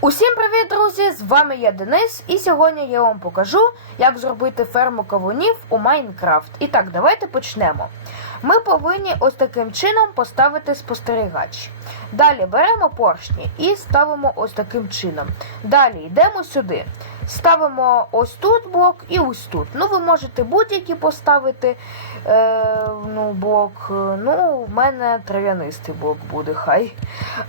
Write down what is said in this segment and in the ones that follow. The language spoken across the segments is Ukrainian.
Усім привіт, друзі! З вами я Денис, і сьогодні я вам покажу, як зробити ферму кавунів у Майнкрафт. І так, давайте почнемо. Ми повинні ось таким чином поставити спостерігач. Далі беремо поршні і ставимо ось таким чином. Далі йдемо сюди. Ставимо ось тут блок і ось тут. Ну, ви можете будь-які поставити е, ну, блок. е, Ну, в мене трав'янистий блок буде, хай.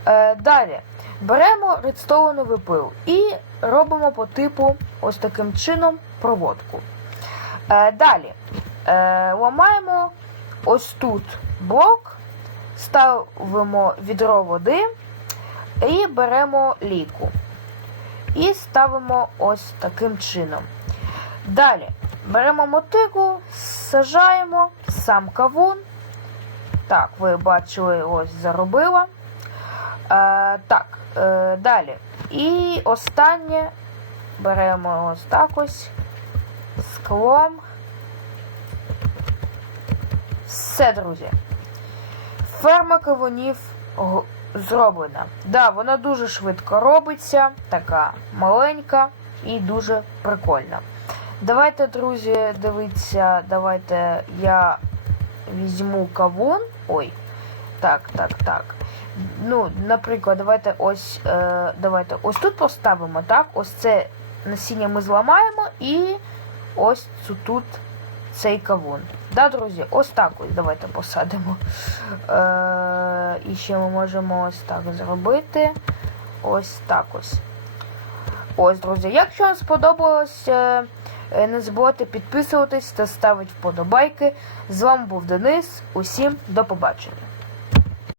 Е, далі. Беремо редстоуновий пил і робимо по типу ось таким чином проводку. Е, далі е, ламаємо ось тут блок, ставимо відро води і беремо ліку. І ставимо ось таким чином. Далі беремо мотику, сажаємо сам кавун. Так, ви бачили, ось заробила. Е, так, е, далі. І останнє беремо ось так ось склом. Все, друзі. Ферма кавунів зроблена. Да, вона дуже швидко робиться, така маленька і дуже прикольна. Давайте, друзі, дивіться, давайте я візьму кавун. Ой, так, так, так. Ну, наприклад, давайте ось е, давайте ось тут поставимо, так? Ось це насіння ми зламаємо і ось тут цей кавун. Да, друзі, ось так ось давайте посадимо. Е, і ще ми можемо ось так зробити. Ось так ось. Ось, друзі. Якщо вам сподобалось, е, не забувайте підписуватись та ставити вподобайки. З вами був Денис. Усім до побачення.